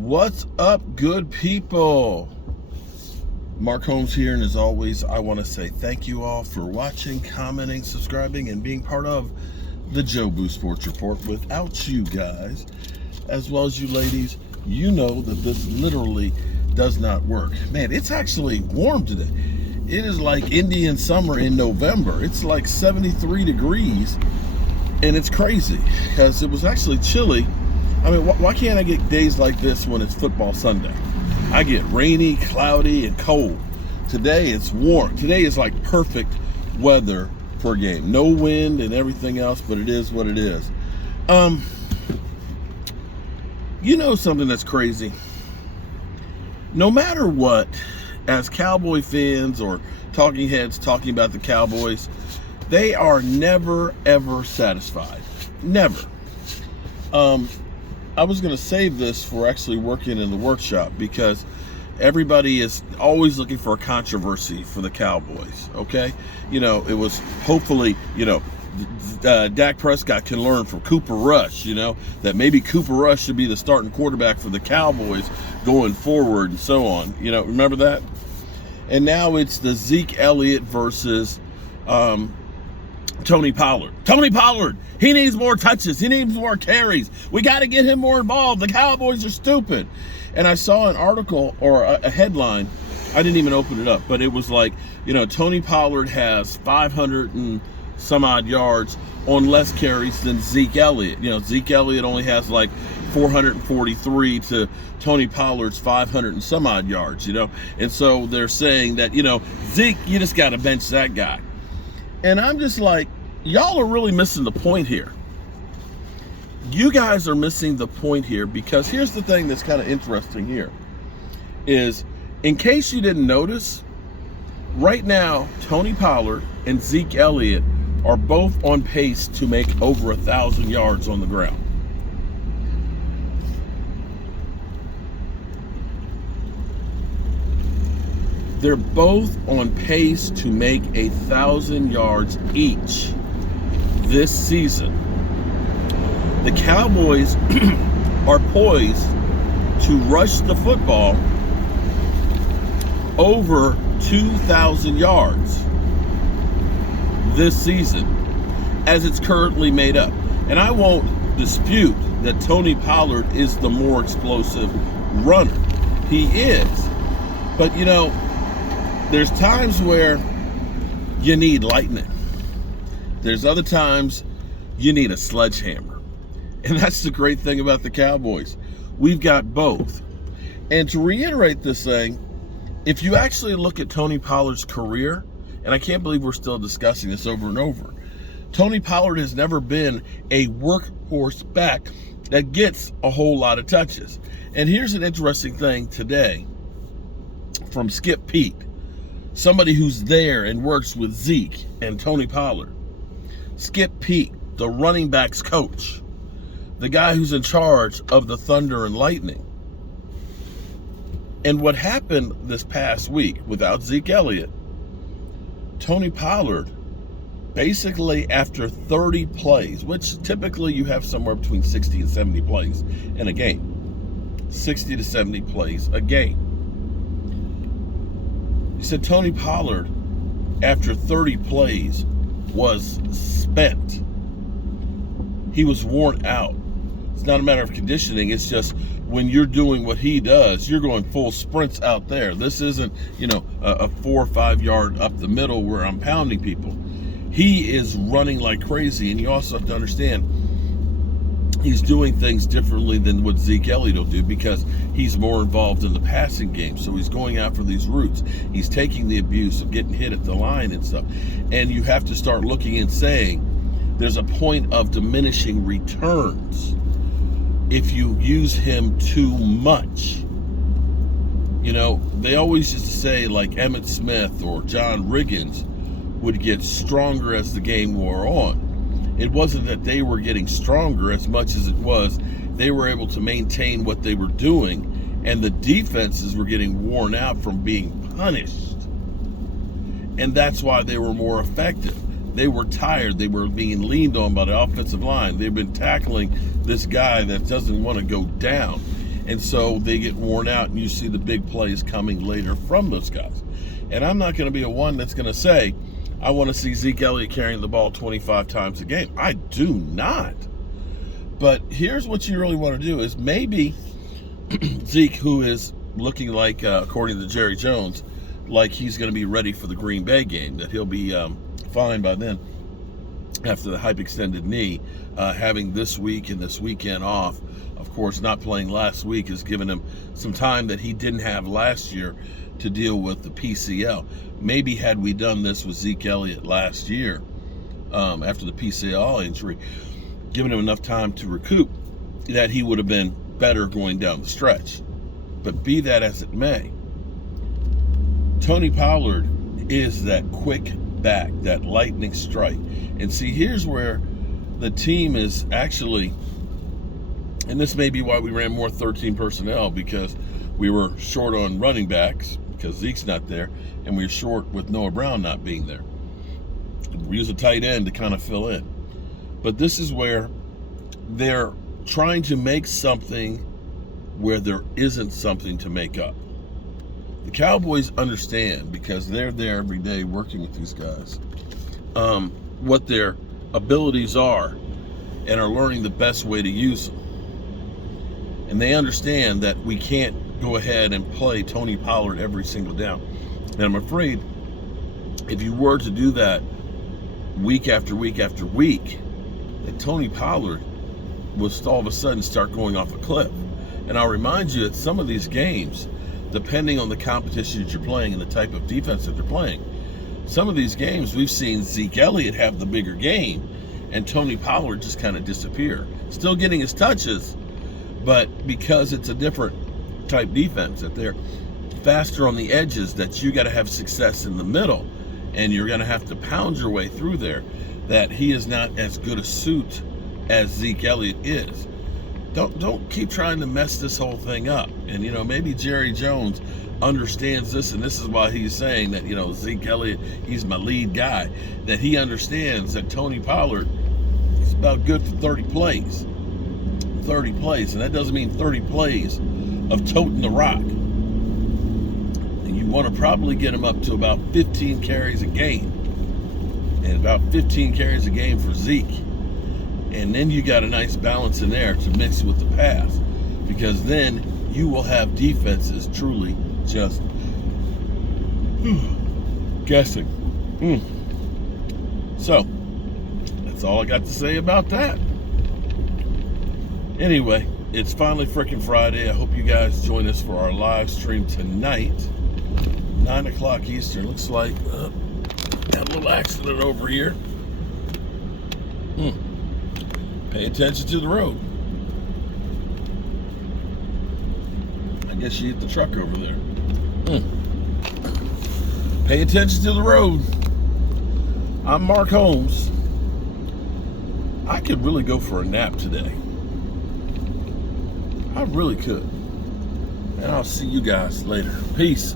What's up, good people? Mark Holmes here, and as always, I want to say thank you all for watching, commenting, subscribing, and being part of the Joe Boo Sports Report. Without you guys, as well as you ladies, you know that this literally does not work. Man, it's actually warm today. It is like Indian summer in November. It's like 73 degrees, and it's crazy because it was actually chilly. I mean, why can't I get days like this when it's football Sunday? I get rainy, cloudy, and cold. Today it's warm. Today is like perfect weather for a game. No wind and everything else, but it is what it is. You know something that's crazy? No matter what, as Cowboy fans or talking heads talking about the Cowboys, they are never, ever satisfied. Never. I was going to save this for actually working in the workshop because everybody is always looking for a controversy for the Cowboys, okay? You know, it was hopefully, Dak Prescott can learn from Cooper Rush, that maybe Cooper Rush should be the starting quarterback for the Cowboys going forward and so on. Remember that? And now it's the Zeke Elliott versus Tony Pollard. Tony Pollard, he needs more touches. He needs more carries. We got to get him more involved. The Cowboys are stupid. And I saw an article or a headline. I didn't even open it up, but it was like, Tony Pollard has 500 and some odd yards on less carries than Zeke Elliott. Zeke Elliott only has like 443 to Tony Pollard's 500 and some odd yards, And so they're saying that, Zeke, you just got to bench that guy. And I'm just like, y'all are really missing the point here. You guys are missing the point here because here's the thing that's kind of interesting here is, in case you didn't notice, right now, Tony Pollard and Zeke Elliott are both on pace to make over 1,000 yards on the ground. They're both on pace to make 1,000 yards each this season. The Cowboys are poised to rush the football over 2,000 yards this season as it's currently made up. And I won't dispute that Tony Pollard is the more explosive runner. He is. But, there's times where you need lightning. There's other times you need a sledgehammer. And that's the great thing about the Cowboys. We've got both. And to reiterate this thing, if you actually look at Tony Pollard's career, and I can't believe we're still discussing this over and over, Tony Pollard has never been a workhorse back that gets a whole lot of touches. And here's an interesting thing today from Skip Pete, somebody who's there and works with Zeke and Tony Pollard. Skip Pete, the running backs coach, the guy who's in charge of the Thunder and Lightning. And what happened this past week without Zeke Elliott, Tony Pollard, basically after 30 plays, which typically you have somewhere between 60 and 70 plays in a game, 60 to 70 plays a game. He said Tony Pollard, after 30 plays, was spent. He was worn out. It's not a matter of conditioning. It's just when you're doing what he does, you're going full sprints out there. This isn't, a 4 or 5 yard up the middle where I'm pounding people. He is running like crazy. And you also have to understand, he's doing things differently than what Zeke Elliott will do because he's more involved in the passing game. So he's going out for these routes. He's taking the abuse of getting hit at the line and stuff. And you have to start looking and saying there's a point of diminishing returns if you use him too much. They always used to say like Emmitt Smith or John Riggins would get stronger as the game wore on. It wasn't that they were getting stronger as much as it was they were able to maintain what they were doing, and the defenses were getting worn out from being punished. And that's why they were more effective. They were tired. They were being leaned on by the offensive line. They've been tackling this guy that doesn't want to go down. And so they get worn out, and you see the big plays coming later from those guys. And I'm not going to be a one that's going to say, I want to see Zeke Elliott carrying the ball 25 times a game. I do not. But here's what you really want to do is maybe Zeke, who is looking like, according to Jerry Jones, like he's going to be ready for the Green Bay game, that he'll be fine by then after the hyperextended knee, having this week and this weekend off. Of course, not playing last week has given him some time that he didn't have last year to deal with the PCL. Maybe had we done this with Zeke Elliott last year, after the PCL injury, giving him enough time to recoup, that he would have been better going down the stretch. But be that as it may, Tony Pollard is that quick back, that lightning strike. And see, here's where the team is actually, and this may be why we ran more 13 personnel, because we were short on running backs because Zeke's not there, and we were short with Noah Brown not being there. We use a tight end to kind of fill in. But this is where they're trying to make something where there isn't something to make up. The Cowboys understand, because they're there every day working with these guys, what their abilities are, and are learning the best way to use them. And they understand that we can't go ahead and play Tony Pollard every single down. And I'm afraid if you were to do that week after week after week, that Tony Pollard will all of a sudden start going off a cliff. And I'll remind you that some of these games, depending on the competition that you're playing and the type of defense that you're playing, some of these games we've seen Zeke Elliott have the bigger game and Tony Pollard just kind of disappear. Still getting his touches, but because it's a different type defense, that they're faster on the edges, that you got to have success in the middle, and you're going to have to pound your way through there, that he is not as good a suit as Zeke Elliott is. Don't keep trying to mess this whole thing up. And, maybe Jerry Jones understands this, and this is why he's saying that, Zeke Elliott, he's my lead guy, that he understands that Tony Pollard is about good for 30 plays. 30 plays, and that doesn't mean 30 plays of toting the rock. And you want to probably get him up to about 15 carries a game, and about 15 carries a game for Zeke. And then you got a nice balance in there to mix with the pass, because then you will have defenses truly just guessing. So that's all I got to say about that. Anyway, it's finally freaking Friday. I hope you guys join us for our live stream tonight, 9 o'clock Eastern. Looks like got a little accident over here. Pay attention to the road. I guess she hit the truck over there. Pay attention to the road. I'm Mark Holmes. I could really go for a nap today. I really could. And I'll see you guys later. Peace.